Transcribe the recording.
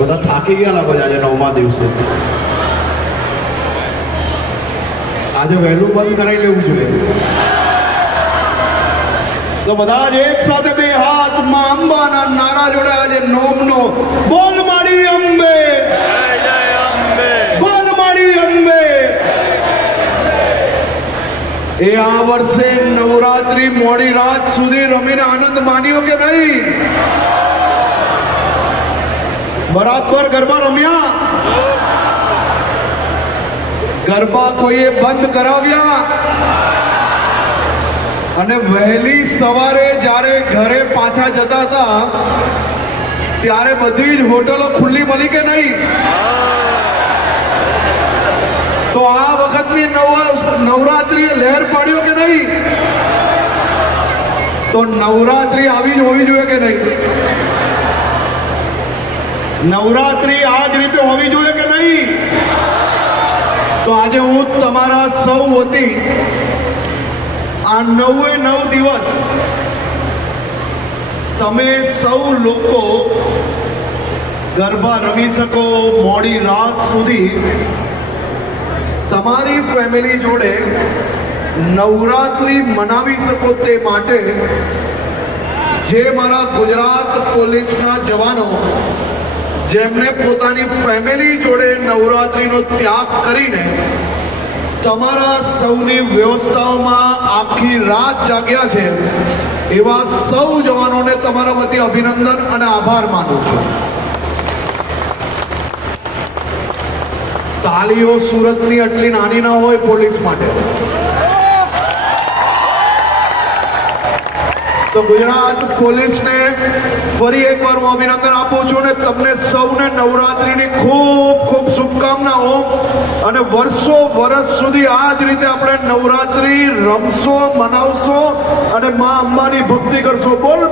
બધા થાકી ગયા લાગે છે આજે 9મા દિવસે. આજે વહેલું બંધ કરાવી લેવું જોઈએ. તો બધા જ એક સાથે બે હાથ માં અંબાના નારા જોડે આજે નોમનો બોલ માડી અંબે, બોલ માડી અંબે. એ આ વર્ષે નવરાત્રી મોડી રાત સુધી રમીને આનંદ માન્યો કે નહીં? બરાબર ગરબા રમ્યા? ગરબા કોઈએ બંધ કરાવ્યા? અને વહેલી સવારે જ્યારે ઘરે પાછા જતા હતા ત્યારે બધી જ હોટલો ખુલ્લી મળી કે નહીં? તો આ વખતની નવરાત્રીએ લહેર પાડ્યો કે નહીં? તો નવરાત્રી આવી જ હોવી જોઈએ કે નહીં? નવરાત્રી આ જ રીતે હોવી જોઈએ કે નહીં? તો આજે હું તમારા સૌ વતી આ 9 દિવસ તમે સૌ લોકો ગરબા રમી શકો, મોડી રાત સુધી તમારી ફેમિલી જોડે નવરાત્રી મનાવી શકો તે માટે જે મારા ગુજરાત પોલીસના જવાનો જેમને પોતાની ફેમિલી જોડે નવરાત્રીનો ત્યાગ કરીને તમારા સૌની વ્યવસ્થાઓમાં આખી રાત જાગ્યા છે એવા સૌ જવાનોને તમારા વતી અભિનંદન અને આભાર માનું છું. તાલીઓ સુરતની આટલી નાની ના હોય પોલીસ માટે. તો ગુજરાત પોલીસને ફરી એકવાર હું અભિનંદન આપું છું અને તમને સૌને નવરાત્રીની ખૂબ ખૂબ શુભકામનાઓ. અને વર્ષ સુધી આ જ રીતે આપણે નવરાત્રી રમશો, મનાવશો અને મા અંબાની ભક્તિ કરશો. બોલ